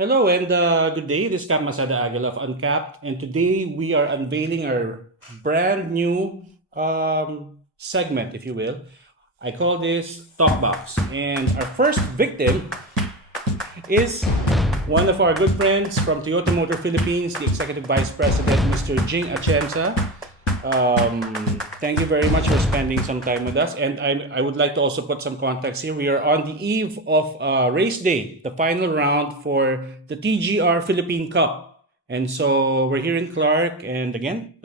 Hello and good day. This is Cap Masada Agil of Unkapped, and today we are unveiling our brand new segment, if you will. I call this TALKBOX, and our first victim is one of our good friends from Toyota Motor Philippines, the Executive Vice President, Mr. Jing Atienza. Thank you very much for spending some time with us. And I would like to also put some context here. We are on the eve of race day, the final round for the TGR Philippine Cup. And so we're here in Clark, and again,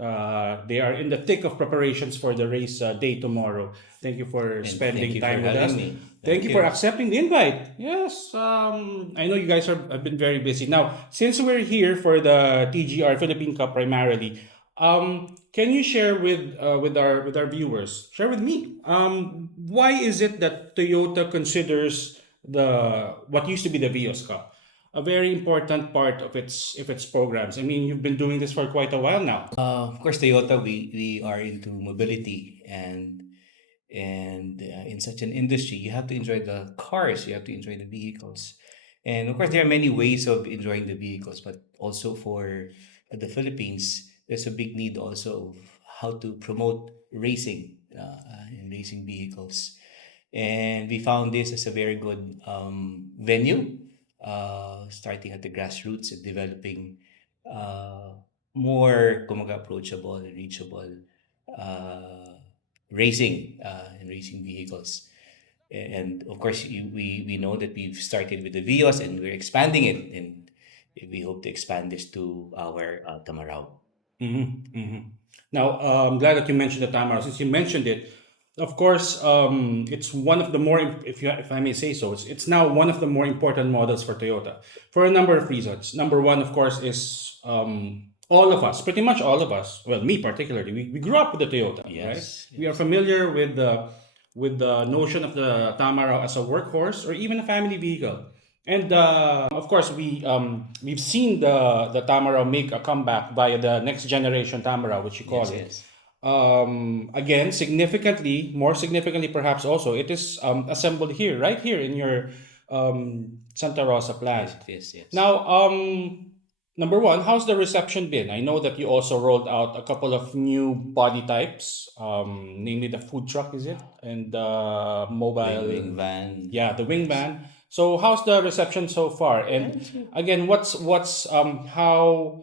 they are in the thick of preparations for the race day tomorrow. Thank you for And thank spending you for time with us. having me. Thank Thank you for you. accepting the invite. Yes, I know you guys have been very busy. Now, since we're here for the TGR Philippine Cup primarily, can you share with our viewers, share with me, why is it that Toyota considers the what used to be the Vios Cup a very important part of its programs? I mean, you've been doing this for quite a while now. Of course, Toyota, we are into mobility, and in such an industry, you have to enjoy the cars, you have to enjoy the vehicles, and of course, there are many ways of enjoying the vehicles, but also for the Philippines, there's a big need also of how to promote racing and racing vehicles. And we found this as a very good venue, starting at the grassroots and developing uh, more kumaga approachable and reachable uh, racing and racing vehicles. And of course, we know that we've started with the Vios and we're expanding it, and we hope to expand this to our Tamaraw. Now, I'm glad that you mentioned the Tamaraw. Since you mentioned it, of course, it's one of the more, if I may say so, it's now one of the more important models for Toyota for a number of reasons. Number one, of course, is all of us, pretty much all of us, well, me particularly, we grew up with the Toyota, right? Yes, We are yes. familiar with the notion of the Tamaraw as a workhorse or even a family vehicle. And of course, we've seen the Tamaraw make a comeback via the next generation Tamaraw, which you call Yes, it. yes. Again, significantly, more significantly, perhaps also, it is assembled here, right here in your Santa Rosa plant. Yes, it is, yes. Now, number one, how's the reception been? I know that you also rolled out a couple of new body types, namely the food truck, is it, and the mobile, Wing van. yeah, the wing Yes. van. So how's the reception so far? And Yes. again, what's how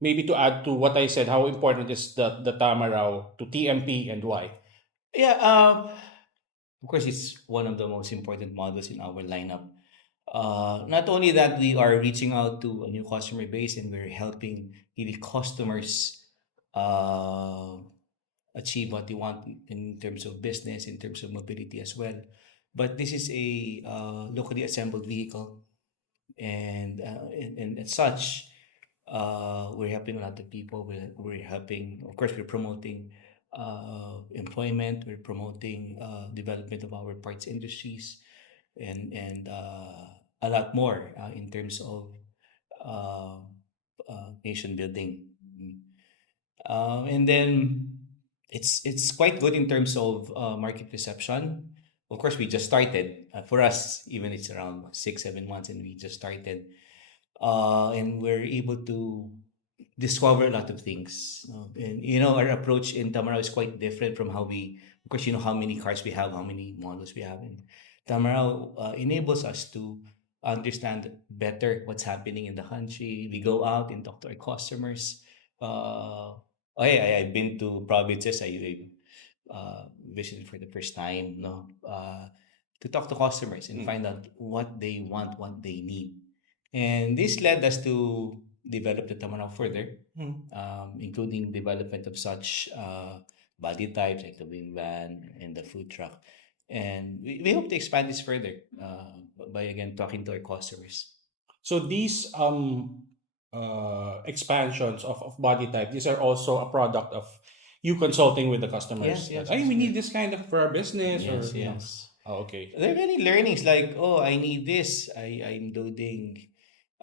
maybe to add to what I said, how important is the Tamaraw to TMP and why? Yeah, of course, it's one of the most important models in our lineup. Not only that, we are reaching out to a new customer base and we're helping really customers uh, achieve what they want in terms of business, in terms of mobility as well. But this is a locally assembled vehicle, and as such, we're helping a lot of people. We're helping, of course, we're promoting employment. We're promoting development of our parts industries, and a lot more in terms of uh, nation building. And then it's quite good in terms of market reception. Of course, we just started. For us, even it's around 6, 7 months, and we just started, and we're able to discover a lot of things. And our approach in Tamaraw is quite different from how we, of course, how many cars we have, how many models we have. And Tamaraw enables us to understand better what's happening in the country. We go out and talk to our customers. I've been to provinces. I visited for the first time, no, to talk to customers and Mm. find out what they want, what they need. And this led us to develop the Tamaraw further, including development of such body types like the wing van and the food truck. And we hope to expand this further by again talking to our customers. So these expansions of body type, these are also a product of you consulting with the Yes, customers that yes, hey, that's we need correct. this kind of for our business or Yes, yes. Oh, okay. There are many learnings like, oh, I need this. I'm loading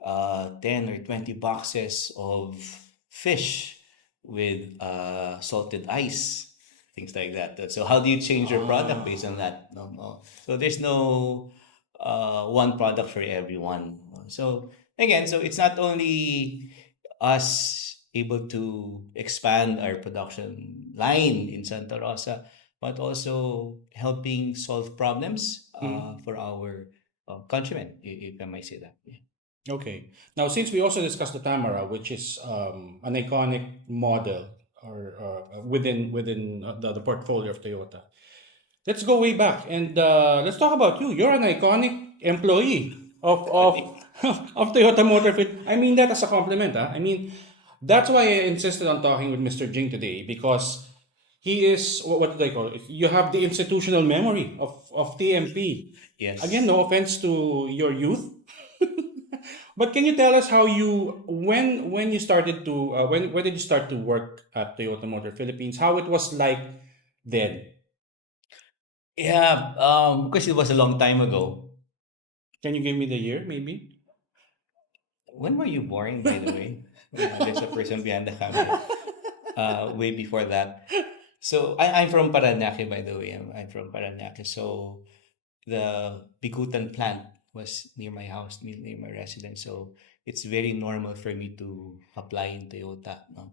10 or 20 boxes of fish with salted ice, things like that. So how do you change your product based on Ah. that? No, no. So there's no one product for everyone. So again, so it's not only us able to expand our production line in Santa Rosa, but also helping solve problems Mm. for our countrymen, if I might say that. Yeah. Okay. Now, since we also discussed the Tamara, which is an iconic model or within the portfolio of Toyota, let's go way back and let's talk about you. You're an iconic employee of Iconic. of Toyota Motor Fit. I mean that as a compliment. Huh? I mean that's why I insisted on talking with Mr. Jing today because he is what do they call it? You have the institutional memory of TMP. Again, Yes. no offense to your youth, but can you tell us how you when you started to when did you start to work at Toyota Motor Philippines? How it was like then? Yeah, because it was a long time ago. Can you give me the year, maybe? When were you born, by the way? There's a person behind the camera. Way before that. So I'm from Paranaque, by the way. I'm from Paranaque. So the Bikutan plant was near my house, near my residence. So it's very normal for me to apply in Toyota. No?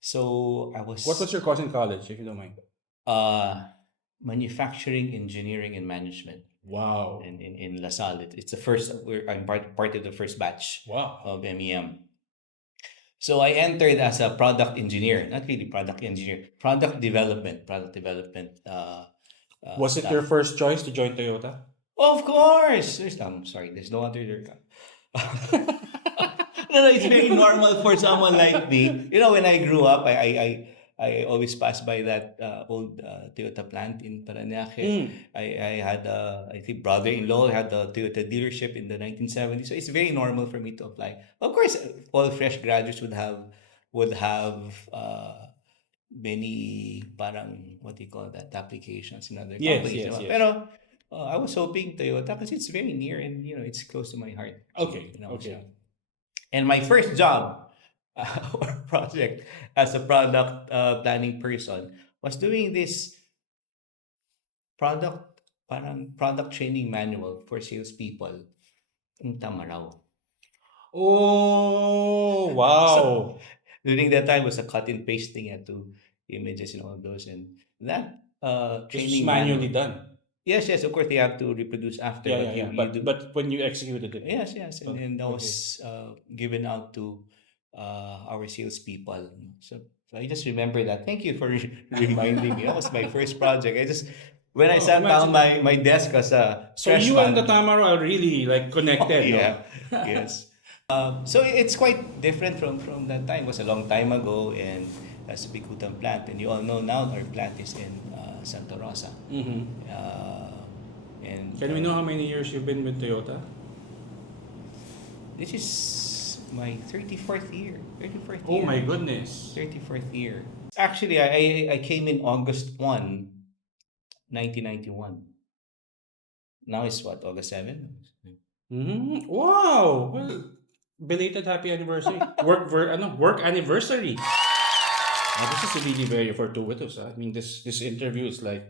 So I What was was your course in college, if you don't mind? uh, manufacturing, engineering, and management Wow. in LaSalle. It's the first, I'm part of the first batch Wow. of MEM. So I entered as a product engineer, not really product engineer, product development Was it your stuff. first choice to join Toyota? Of course, I'm sorry, there's no other there. No, no, it's very normal for someone like me. You know, when I grew up, I always passed by that old Toyota plant in Paranaque. Mm. I had I think brother-in-law had a Toyota dealership in the 1970s. So it's very normal for me to apply. Of course, all fresh graduates would have many parang what do you call that applications in other Yes, companies, yes, diba? yes. Pero I was hoping Toyota because it's very near and it's close to my heart. Okay, So okay. and my first job or project as a product planning person was doing this product product training manual for salespeople in Tamaraw. Oh, So wow. during that time was a cut and paste thing at two images and all those and that This was training manually manual. done. Yes, yes, of course they have to reproduce after, Yeah, but yeah, you yeah. you But do. when you executed it, Yes, yes, and oh, then that okay. was given out to our salespeople. So I just remember that. Thank you for reminding me. That was my first project. I just when I Oh, sat down imagine that. my desk as a So you and the freshman. Tamara are really like Oh connected, no? yeah, yes. So it's quite different from that time. It was a long time ago, and that's a Bikutan plant, and you all know now our plant is in Santa Rosa, Mm-hmm. uh, and Can we know how many years you've been with Toyota? this is my 34th year. 34th Oh year. my goodness. 34th year. Actually, I came in August 1, 1991. Now it's what, August 7? Mm-hmm. Wow. Well, belated happy anniversary. Work anniversary. This is really very fortuitous. I mean, this interview is like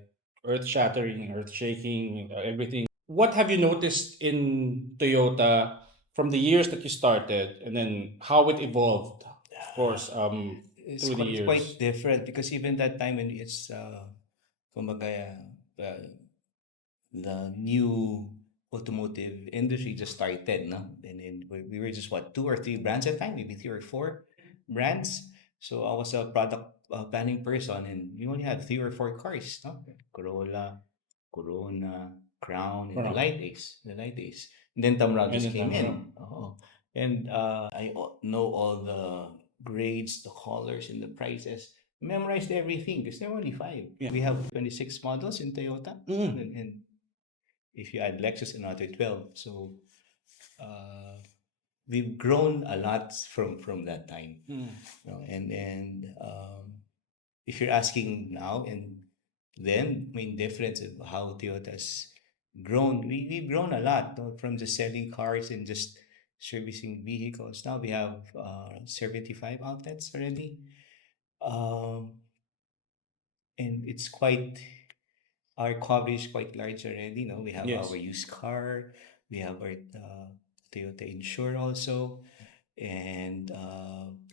earth shattering, earth shaking, everything. What have you noticed in Toyota from the years that you started, and then how it evolved, of course, through the It's quite years? different because even that time when it's, kumbaga, the new automotive industry just started, no? And then we were just what, two or three brands at the time, maybe three or four brands. So I was a product planning person, and we only had three or four cars, no? Corolla, Corona, Crown, and the Wow. Light Ace, And then Tamra And just then came Tamara. in. Oh, and know all the grades, the colors, and the prices. Memorized everything because there were only five. Yeah. We have 26 models in Toyota, Mm. and if you add Lexus, another 12. So uh, we've grown a lot from that time. Mm. If you're asking now and then, main difference of how Toyota's grown, we've grown a lot, no? From just selling cars and just servicing vehicles. Now we have 75 outlets already. Um, and it's quite our coverage is quite large already. No, we have our Yes. used car, we have our Toyota Insure also, and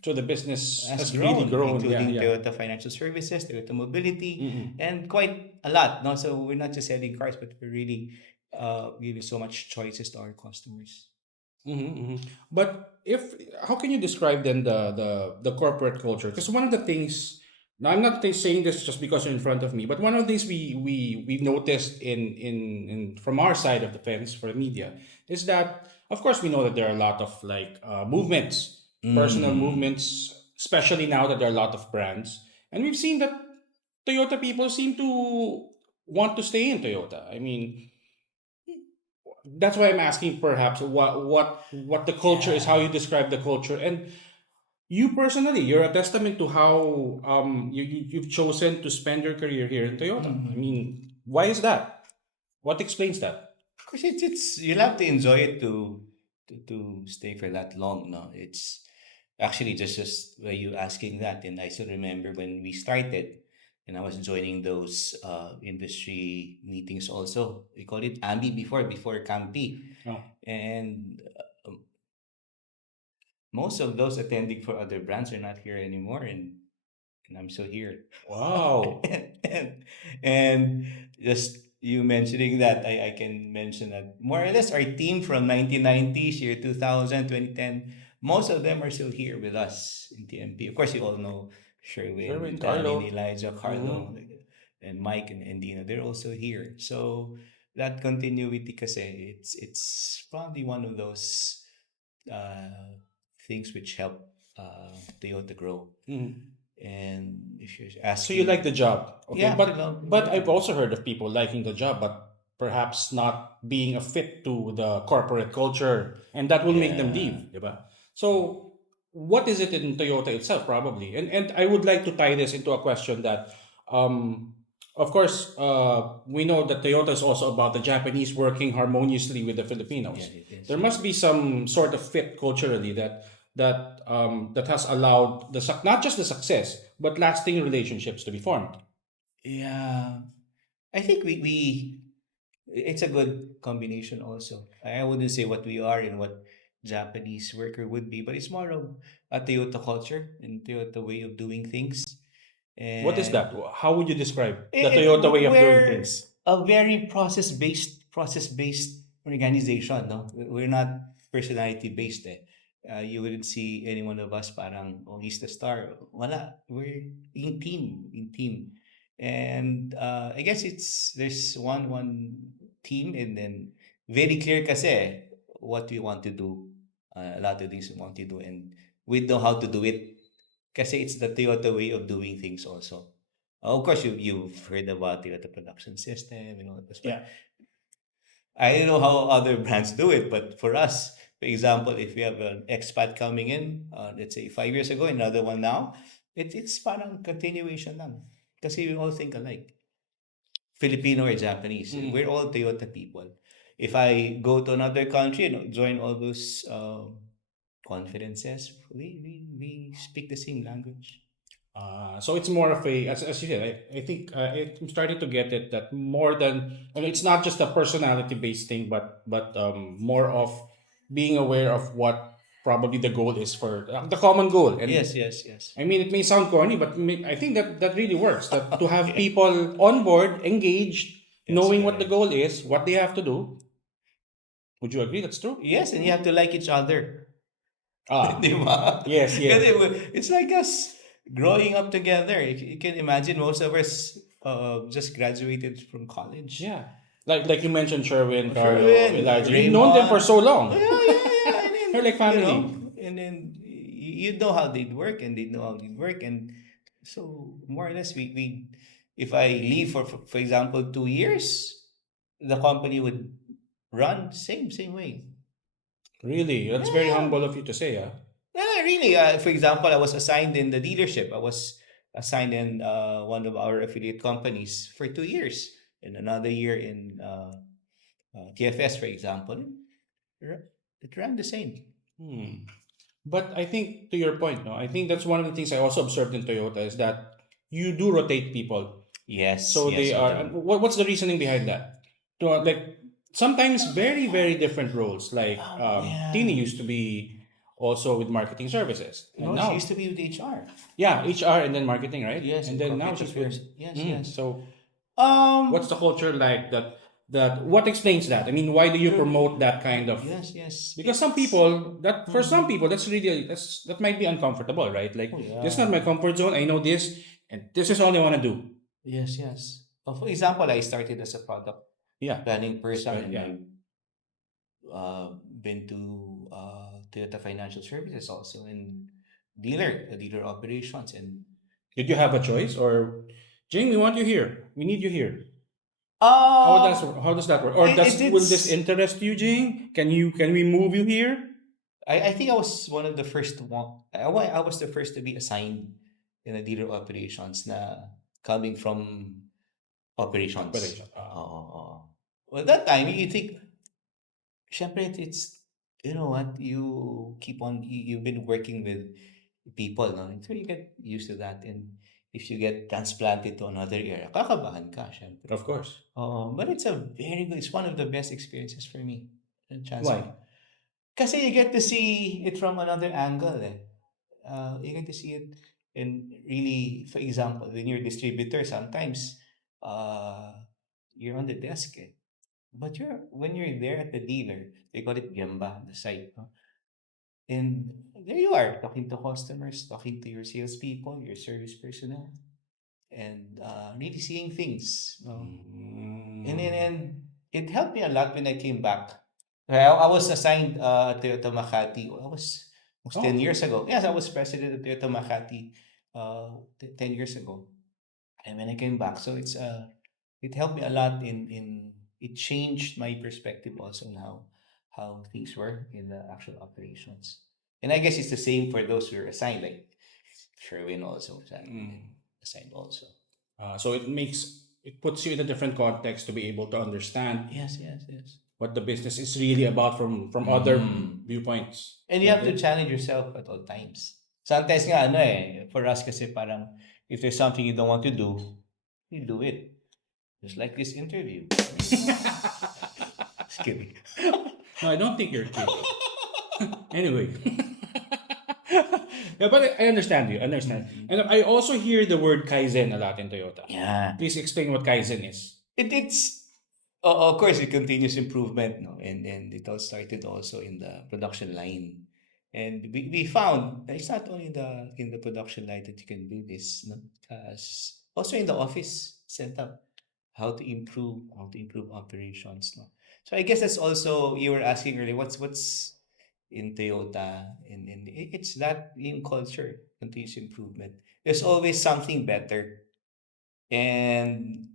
So the business has has really grown, grown. Yeah, including yeah. Toyota Financial Services, Toyota Mobility, Mm-mm. and quite a lot. No, so we're not just selling cars, but we're really giving so much choices to our customers. Mm-hmm, mm-hmm. But if how can you describe then the corporate culture? Because one of the things, now I'm not saying this just because you're in front of me, but one of the things we noticed in from our side of the fence for the media is that of course we know that there are a lot of like movements, personal Mm. movements, especially now that there are a lot of brands, and we've seen that Toyota people seem to want to stay in Toyota. I mean, that's why I'm asking perhaps what the culture is, how Yeah. you describe the culture, and you personally, you're a testament to how you've chosen to spend your career here in Toyota. I Mhm. mean, why is that? What explains that? Because it's you'll have to enjoy it to stay for that long. No, it's actually just why you asking that, and I still remember when we started, and I was joining those industry meetings also. We call it AMBI before Campi, Oh, and most of those attending for other brands are not here anymore, and I'm still here. wow, and, and just you mentioning that, I can mention that more or less our team from 1990s, year 2000, 2010, most of them are still here with us in TMP. Of course, you all know Sherwin, Sherwin, Danny, Carlo. Elijah, Mm-hmm. Carlo, and Mike and Dina. They're also here. So that continuity kasi, it's probably one of those uh, things which help Toyota grow. Mm-hmm. And if you're So you like asking, the job, okay? yeah, we But love the I've job. also heard of people liking the job, but perhaps not being a fit to the corporate culture, and that will make them Yeah. leave, diba? So what is it in Toyota itself, probably? And I would like to tie this into a question that, um, of course, we know that Toyota is also about the Japanese working harmoniously with the Yeah, Filipinos. it is. There Yeah. must be some sort of fit culturally that has allowed not just the success but lasting relationships to be formed. Yeah. I think it's a good combination also. I wouldn't say what we are and what Japanese worker would be, but it's more of a Toyota culture and Toyota way of doing things. What is that? And How would you describe the Toyota way of doing we're things? a very process based organization. No, we're not personality based. You wouldn't see any one of us parang oh he's the star. Wala. We're in team, and I guess it's there's one team, and then very clear kasi what we want to do. A lot of things we want to do, and we know how to do it kasi it's the Toyota way of doing things also. Of course, you've heard about the production system and all this, but Yeah. I don't know how other brands do it. But for us, for example, if we have an expat coming in, let's say 5 years ago, another one now, it's parang continuation lang. Kasi we all think alike. Filipino or Japanese, we're Mm. all Toyota people. If I go to another country and join all those conferences, we speak the same language. So it's more of a, as you said, I think I'm starting to get it that more than, I mean, it's not just a personality based thing, but more of being aware of what probably the goal is for the common goal. And Yes, yes, yes. I mean, it may sound corny, but I think that really works. That to have Yeah, people on board, engaged, that's knowing what the correct. goal is, what they have to do. Would you agree? That's true. Yes, and you have to like each other. Ah, Di ba? yes, Kasi yes. it's like us growing up together. You can imagine most of us just graduated from college. Yeah. Like you mentioned, Sherwin, Oh, sure, Carlo, man. Elijah. You've known them for Raymond. so Oh, long. yeah, yeah, yeah. And then, They're like family. and then you know how they'd work and they know how they'd work. And so, more or less, if I leave for example, 2 years, the company would run same way. Really, that's very Yeah. humble of you to say, ah. Yeah, really. For example, I was assigned in the dealership. I was assigned in one of our affiliate companies for 2 years, and another year in TFS, for example. It ran the same. Hmm. But I think to your point, no, I think that's one of the things I also observed in Toyota is that you do rotate people. Yes, So yes, they we are. do. And what's the reasoning behind that? To like, sometimes very, very different roles. Like Yeah. Tini used to be also with marketing services, and No, she now used to be with HR. yeah, HR and then marketing, right? Yes, And in then now corporate she's with. affairs. Yes, Mm, yes. so what's the Um, culture like? That what explains that? I mean, why do you there, promote that kind of? yes, yes. Because some It's. people that for some Mhm. people that's really that might be uncomfortable, right? Like Oh this is not yeah. my comfort zone. I know this, and this is all I want to do. Yes, yes. For example, I started as a product Yeah, planning person, and yeah. I've been to Toyota Financial Services also, and dealer operations, and Did you have a choice, or Jing, we want you here. We need you here. um, How does that work? Or will this it's. interest you, Jing? Can we move you here? I think I was one of the first one. I was the first to be assigned in a dealer operations na coming from operations. Operation. Well, that time you think, syempre it's you know what you keep on you've been working with people, no? So you get used to that, and if you get transplanted to another area, kakabahan ka, syempre. Of course. But it's a very good. It's one of the best experiences for me. A chance. Why? Kasi you get to see it from another angle. Eh. You get to see it in really, for example, when you're a distributor, sometimes uh, you're on the desk. Eh. But when you're there at the dealer, they call it Gemba, the site. No? And there you are, talking to customers, talking to your salespeople, your service personnel, and really seeing things. No? And it helped me a lot when I came back. I was assigned Toyota Makati. I was 10 Oh, years ago. Yes, I was president of Toyota Makati 10 years ago. And when I came back, so it helped me a lot in it changed my perspective also on how things were in the actual operations. And I guess it's the same for those who are assigned, like Sherwin also assigned also. so it puts you in a different context to be able to understand Yes, yes, yes. what the business is really about from other Mm. viewpoints. And you have to challenge yourself at all times. Sometimes nga ano eh, for us kasi parang if there's something you don't want to do, you do it. Just like this interview. Just kidding. No, I don't think you're kidding. Anyway. Yeah, but I understand you. I understand. And I also hear the word Kaizen a lot in Toyota. Yeah. Please explain what Kaizen is. It's of course it continuous improvement, no, and it all started also in the production line, and we found that it's not only in the production line that you can do this, no, also in the office setup, how to improve operations, no. So I guess that's also you were asking earlier. What's in Toyota, and it's that in culture, continuous improvement. There's always something better, and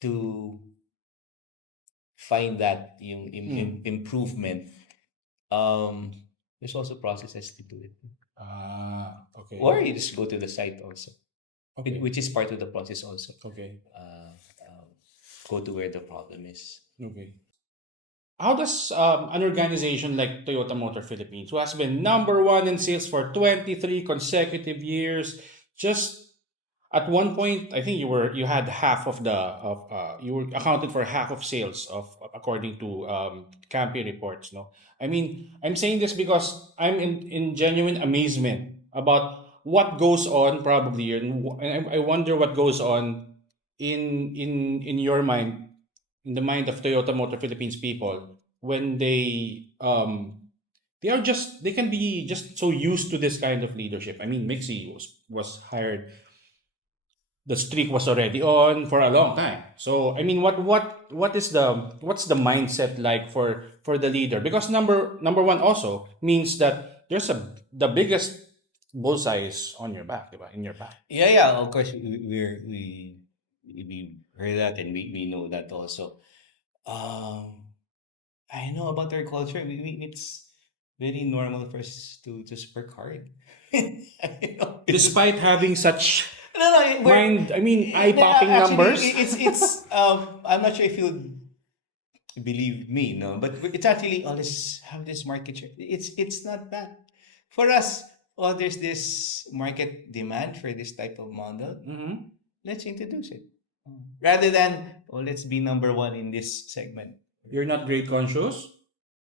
to find that yung improvement, um, there's also processes to do it. Okay. Or you just go to the site also, Okay. which is part of the process also. Okay. Go to where the problem is. Okay. How does an organization like Toyota Motor Philippines, who has been number one in sales for 23 consecutive years, just at one point, I think you had half of the of you were accounted for half of sales of according to campaign reports. No, I mean I'm saying this because I'm in genuine amazement about what goes on probably, and I wonder what goes on in your mind, in the mind of Toyota Motor Philippines people when they are just they can be just so used to this kind of leadership. I mean, Mixie was hired, the streak was already on for a long time. So I mean, what's the mindset like for the leader? Because number one also means that there's the biggest bullseye is on your back, diba? In your back. Yeah, yeah. Of course, we heard that, and we know that also. Um, I know about their culture. It's very normal for us to work hard. I know, Despite having such no, no, I mean, eye popping actually numbers. it's I'm not sure if you believe me, no, but it's actually always have this market share. It's not that for us. Oh, there's this market demand for this type of model. Mhm. Let's introduce it rather than let's be number one in this segment. You're not grade conscious?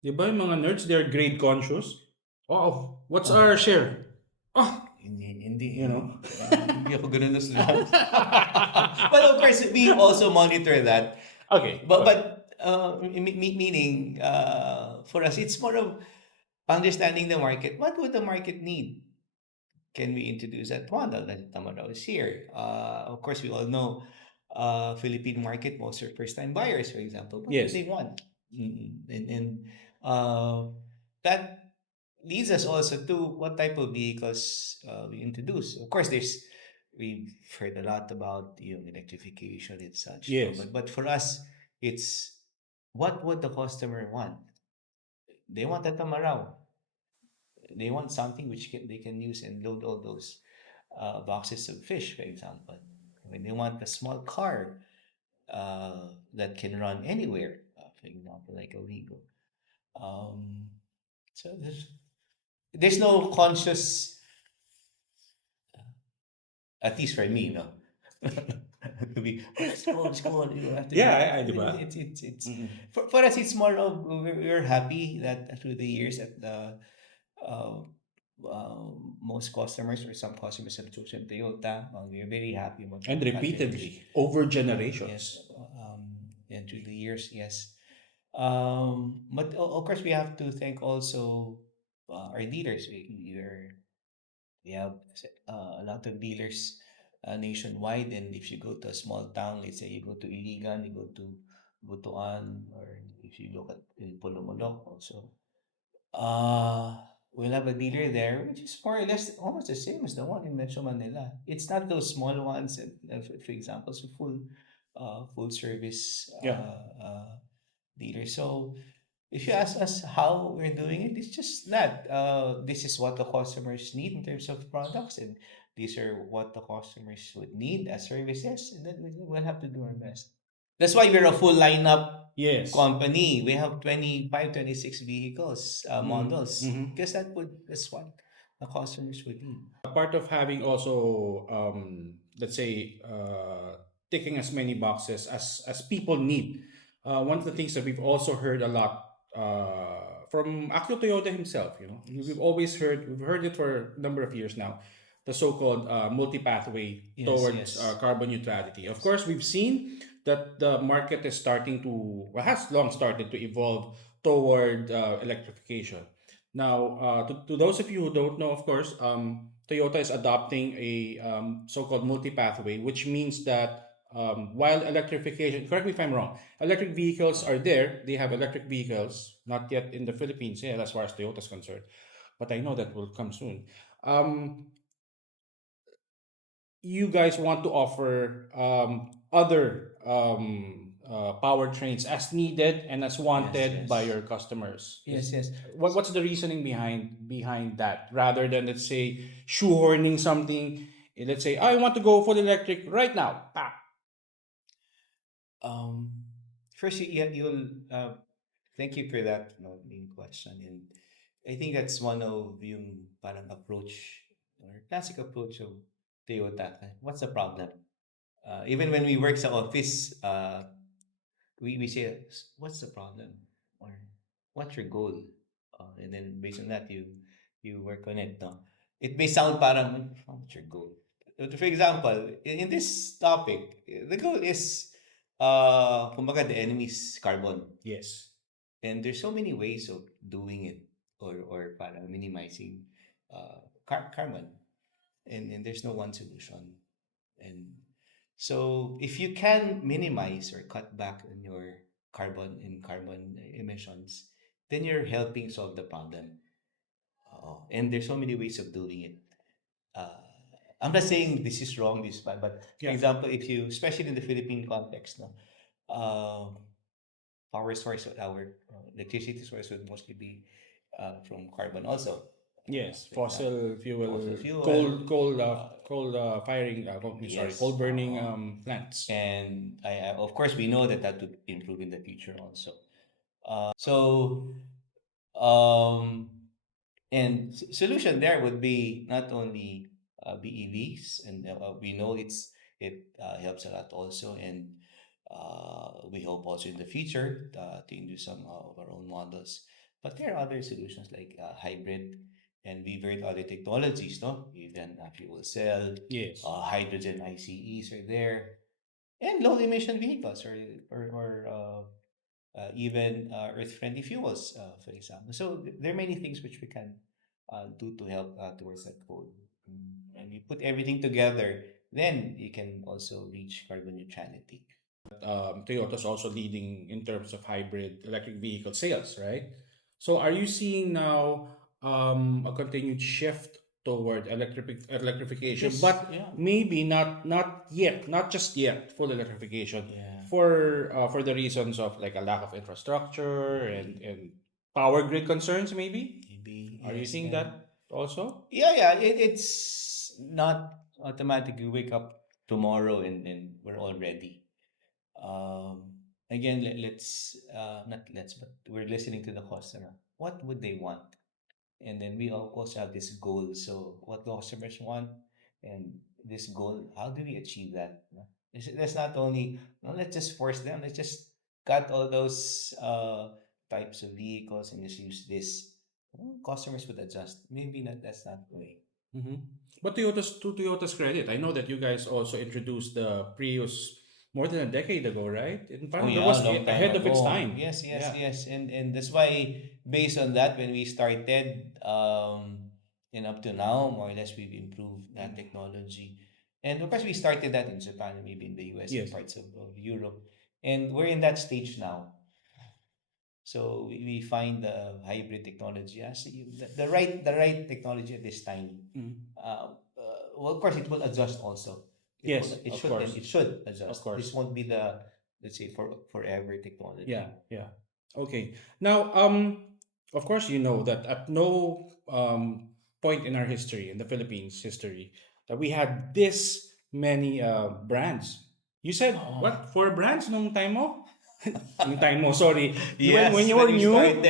Di ba yung mga nerds, they're grade conscious? Oh, what's Oh, our share? Oh, hindi, you know? hindi ako ganun estudyante. But of course, we also monitor that. Okay, But okay. meaning for us, it's more of understanding the market. What would the market need? Can we introduce that model that Tamaraw is here? Of course, we all know Philippine market, most are first-time buyers, for example. What do Yes, they want? And uh, that leads us also to what type of vehicles we introduce. Of course, we've heard a lot about electrification and such. No? yes. But for us, it's what would the customer want? They want a Tamaraw. They want something which they can use and load all those boxes of fish, for example. When they want a small car that can run anywhere, for example, like a Wigo. Um, so there's no conscious, at least for me, no. To be, oh, let's go, you have to do Yeah, it. di ba? It's Mm-mm. for us, it's more of we're happy that through the years that the uh, most customers or some customers have chosen Toyota. We're very happy about And the customers. repeatedly, over Yes, generations. and through the years, yes. But of course, we have to thank also our dealers. We have a lot of dealers nationwide, and if you go to a small town, let's say you go to Iligan, you go to Butuan, or if you look at in Polomolok also, uh, we'll have a dealer there, which is more or less almost the same as the one in Metro Manila. It's not those small ones, for example, so full service Yeah. dealer. So if you ask us how we're doing it, it's just that this is what the customers need in terms of products, and these are what the customers would need as services, and then we'll have to do our best. That's why we're a full lineup Yes. company. We have 25, 26 vehicles, models, Mm-hmm. because that's what the customers would need. Part of having also, let's say, ticking as many boxes as people need. One of the things that we've also heard a lot from Akio Toyoda himself, we've heard it for a number of years now, the so-called multi-pathway Yes, towards yes, carbon neutrality. Of yes. course, we've seen that the market is starting to, well, has long started to evolve toward electrification. Now, to those of you who don't know, of course, Toyota is adopting a so-called multi-pathway, which means that while electrification, correct me if I'm wrong, electric vehicles are there. They have electric vehicles, not yet in the Philippines, yeah, as far as Toyota is concerned. But I know that will come soon. Um, you guys want to offer other powertrains as needed and as Yes, wanted by yes. your customers. Yes, yes. What's the reasoning behind that, rather than, let's say, shoehorning something? Let's say I want to go full electric right now. Ah, Um, First, you'll thank you for that main question, and I think that's one of yung parang approach or classic approach of Toyota. What's the problem? Even when we work sa office, we say, what's the problem? Or what's your goal? And then based on that, you work on it. No? It may sound parang, what's your goal? For example, in this topic, the goal is, kumbaga, the enemy is carbon. yes, And there's so many ways of doing it, or para minimizing carbon. And there's no one solution. And so if you can minimize or cut back on your carbon emissions, then you're helping solve the problem. And there's so many ways of doing it. Uh, I'm not saying this is wrong, this is bad, but for yeah, example, if you, especially in the Philippine context, no, uh, power source, our electricity source would mostly be from carbon also. yes, For example, fossil fossil fuel, fuel, coal firing. Sorry, yes, coal burning plants. and of course we know that that would improve in the future also. So um, and solution there would be not only BEVs, and we know it helps a lot also, and We hope also in the future to introduce some of our own models. But there are other solutions like hybrid, and we've heard other technologies, no? Even fuel cell, Yes. hydrogen ICEs are there, and low emission vehicles or even earth-friendly fuels, for example. So there are many things which we can do to help towards that goal. And you put everything together, then you can also reach carbon neutrality. Toyota's also leading in terms of hybrid electric vehicle sales, right? So are you seeing now a continued shift toward It electrification, is, but yeah, maybe not yet, not just yet full electrification yeah, for the reasons of like a lack of infrastructure maybe, and power grid concerns, maybe? maybe, Are you yes, seeing yeah. that also? Yeah, yeah, it's not automatic. You wake up tomorrow and we're all ready. Again, let's not let's, but we're listening to the customer. What would they want? And then we of course have this goal. So what the customers want and this goal, how do we achieve that? No? That's not only, no, let's just force them. Let's just cut all those types of vehicles and just use this. Well, customers would adjust. Maybe not. That's not the way. Mm-hmm. But Toyota's credit, I know that you guys also introduced the Prius more than a decade ago, right? And Oh parang that yeah, was a long time ahead of its ago. time. Yes, yes, Yeah. yes. And that's why based on that when we started and up to now, more or less we've improved that technology. And of course we started that in Japan and maybe in the US and Yes. parts of Europe. And we're in that stage now. So we find the hybrid technology as the right technology at this time. Mm. Well, of course, it will adjust also. Yes, It of should and course. it should Of adjust. This course. won't be the, let's say, for forever Yeah, technology. yeah. Okay. Now, of course, you know that at no point in our history, in the Philippines history, that we had this many brands. You said Oh, what? Four brands nung time mo? Nung time mo, sorry. When yes, you when were we new, started.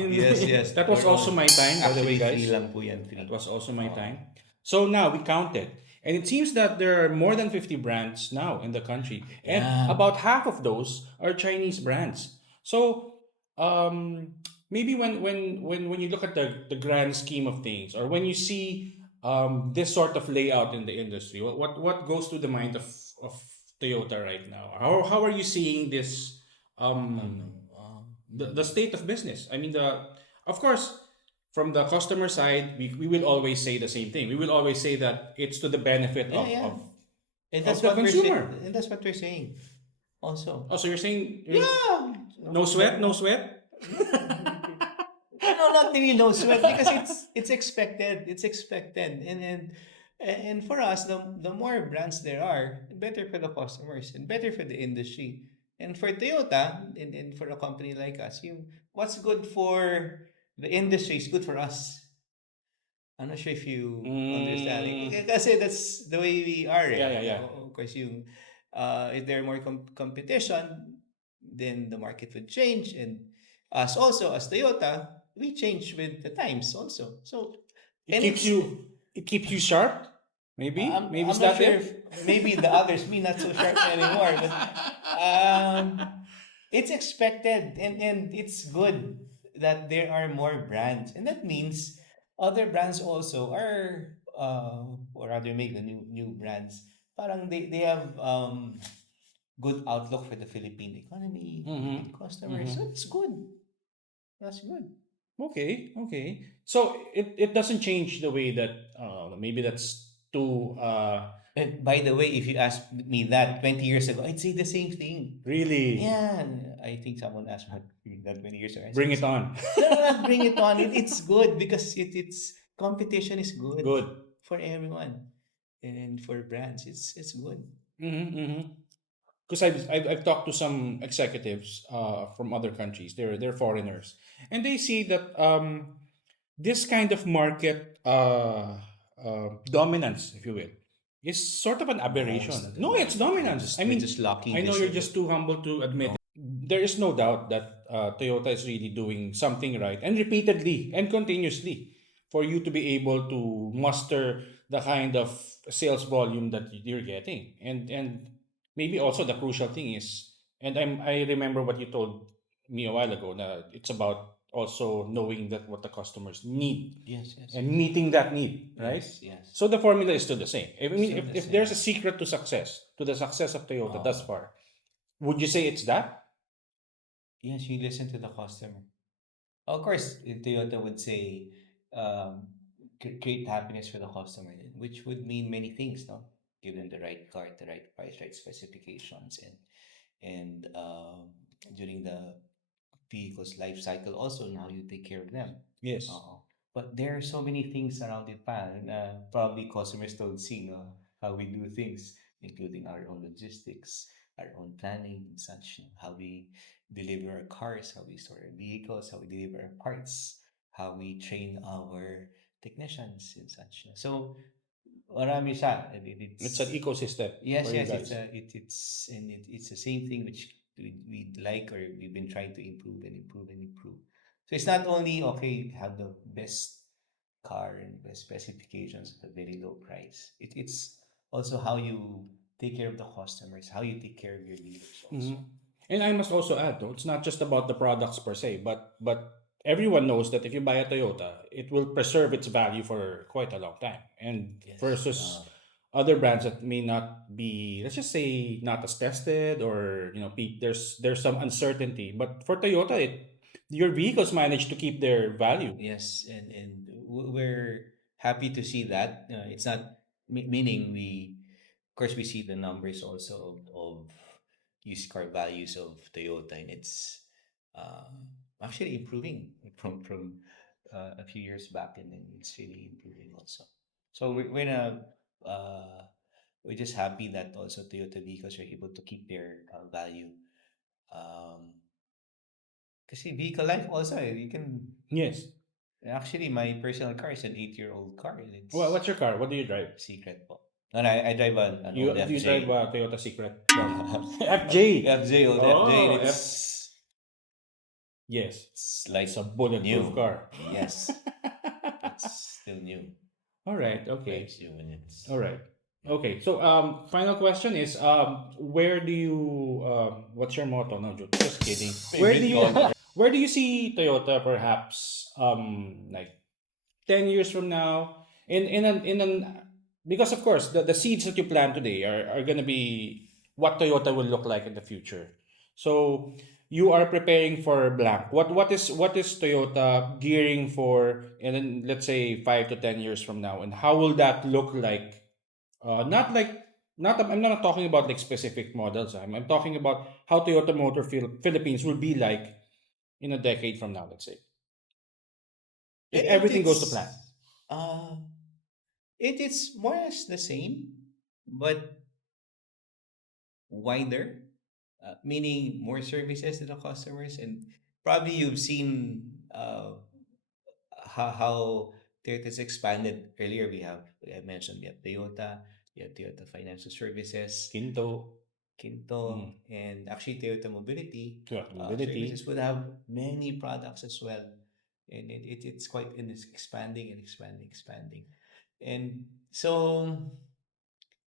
in Yes, yes. that was We're also all my time, by the way, actually three guys. lang po yan, That three. was also my Oo. time. So now we counted. And it seems that there are more than 50 brands now in the country. And Yeah. about half of those are Chinese brands. So maybe when you look at the grand scheme of things, or when you see this sort of layout in the industry, what goes through the mind of Toyota right now? How are you seeing this Ano, the state of business? I mean of course from the customer side, we will always say the same thing. We will always say that it's to the benefit yeah, yeah. And of that's the what we're saying. consumer. And that's what we're saying also. Oh, so you're saying Yeah. no sweat, no No, sweat? no, not really no sweat because it's expected. It's expected, and for us, the more brands there are, the better for the customers and better for the industry, and for Toyota and for a company like us, what's good for the industry is good for us. I'm not sure if you understand. Mm, Kasi that's the way we are. yeah, Eh. yeah, yeah. Of course, if there are more competition, then the market would change. And us also, as Toyota, we change with the times also. So, It and keeps it's, you it keeps you sharp. Maybe I'm is not that sure it? if maybe the others, me not so sharp anymore, but it's expected and it's good that there are more brands. And that means other brands also are, or rather make the new brands. Parang they have good outlook for the Philippine economy, Philippine Mm-hmm. customers. So Mm-hmm. it's good. That's good. Okay, okay. So it doesn't change the way that maybe that's too And by the way, if you asked me that 20 years ago, I'd say the same thing. really Yeah, I think someone asked me that 20 years ago. I said bring the it same. on. No, no, not bring it on. It's good because it's competition is good Good. for everyone and for brands. It's good. Mm-hmm, mm-hmm. Because I've talked to some executives from other countries. They're foreigners, and they see that this kind of market dominance, if you will, is sort of an No, it's aberration. not No, it's dominant. dominance. I We're mean, just locking I know this. you're just too humble to admit No, it. There is no doubt that Toyota is really doing something right and repeatedly and continuously for you to be able to muster the kind of sales volume that you're getting. And maybe also the crucial thing is, and I remember what you told me a while ago, that it's about also knowing that what the customers need Yes, yes, and yes. meeting that need, right? Yes, yes. So the formula is still the same. I mean, Still the if there's a same. secret to success, to the success of Toyota thus Oh, far, would you say it's that? yes, you listen to the customer. Of course, Toyota would say, um, create happiness for the customer, which would mean many things, no? Give them the right car, the right price, right specifications, and during the vehicle's life cycle, also and how you take care of them. Yes. Uh, but there are so many things around it, pa, and probably customers don't see, no, how we do things, including our own logistics, our own planning and such, how we deliver our cars, how we store our vehicles, how we deliver our parts, how we train our technicians and such. So marami siya. And It's an it's ecosystem for yes, you yes. It's guys. a it's and it's the same thing which we like or we've been trying to improve and improve and improve. So it's not only okay have the best car and best specifications at a very low price. It's also how you take care of the customers, how you take care of your dealers also. Mhm. And I must also add, though, it's not just about the products per se, but everyone knows that if you buy a Toyota, it will preserve its value for quite a long time. And Yes. versus other brands that may not be, let's just say, not as tested, or there's some uncertainty. But for Toyota, your vehicles manage to keep their value. Yes, we're happy to see that. It's not meaning we, of course, we see the numbers also of used car values of Toyota, and it's uh, actually improving from a few years back, and then it's really improving also. So uh, we're just happy that also Toyota vehicles are able to keep their value. Um, Kasi vehicle life also, you can Yes. actually, my personal car is an 8-year-old car, and Well, it's what's your car? What do you drive? secret po. No, no, I drive an You old do you drive FJ. a Toyota Secret? Yeah, FJ. FJ, old FJ, and Oh, yes. it's It's like a bulletproof new. car. Yes, it's still new. All right. Brand Okay. new, and it's All right. yeah. Okay. So, final question is, where do you, what's your motto? No, just kidding. Favorite color. Where do you see Toyota perhaps, like 10 years from now? Because of course, the seeds that you plant today are going to be what Toyota will look like in the future. So, you are preparing for blank. What is Toyota gearing for, and then let's say 5 to 10 years from now, and how will that look like? Not like not I'm not talking about like specific models. I'm talking about how Toyota Motor Philippines will be like in a decade from now, let's say. If everything goes to plan. Uh it's more or less the same, but wider, meaning more services to the customers. And probably you've seen how Toyota's expanded. Earlier, I mentioned we have Toyota, we have Toyota Financial Services, Kinto, Kinto, and actually Toyota Mobility Toyota Mobility. Services would have many products as well. And it's quite and it's expanding and expanding, expanding. And so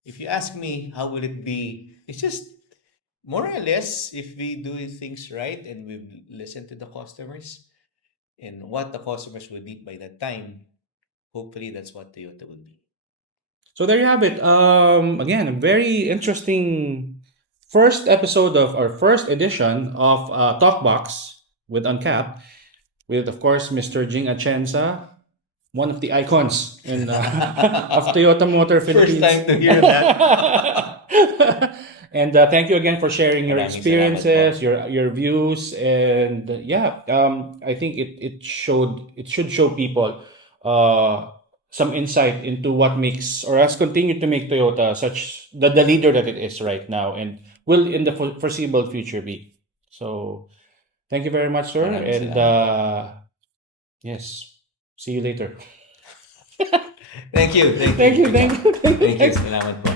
if you ask me how will it be, it's just more or less if we do things right and we listen to the customers and what the customers would need by that time, hopefully that's what Toyota will be. So there you have it. Again, a very interesting first episode of our first edition of Talkbox with Uncapped, with of course Mr. Jing Atienza, one of the icons in of Toyota Motor First Philippines. time to hear that. And thank you again for sharing your Maraming salamat po. experiences, your views, and yeah, I think it should show people uh, some insight into what makes or has continued to make Toyota such the leader that it is right now and will in the foreseeable future be. So thank you very much, sir, Maraming and salamat po. yes, see you later. Thank you, thank you, Thank you, thank you. thank you, thank you. Thank you, Thanks. salamat po.